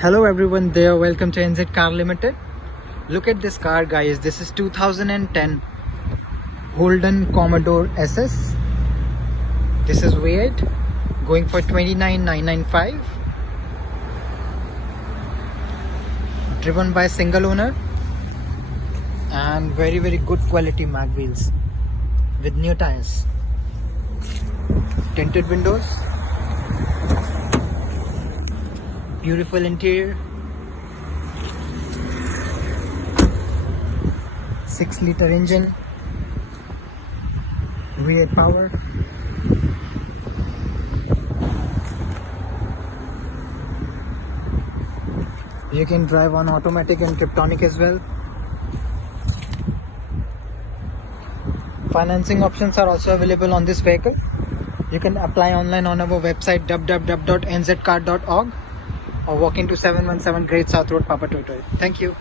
Hello everyone there, welcome to NZ Car Limited. Look at this car guys, this is 2010 Holden Commodore SS. This is V8 going for 29,995. Driven by single owner and very good quality mag wheels with new tires. Tinted windows. Beautiful interior. 6-liter engine. V8 power. You can drive on automatic and Tiptronic as well. Financing options are also available on this vehicle. You can apply online on our website www.nzcar.org or walk into 717 Great South Road, Papatoetoe. Thank you.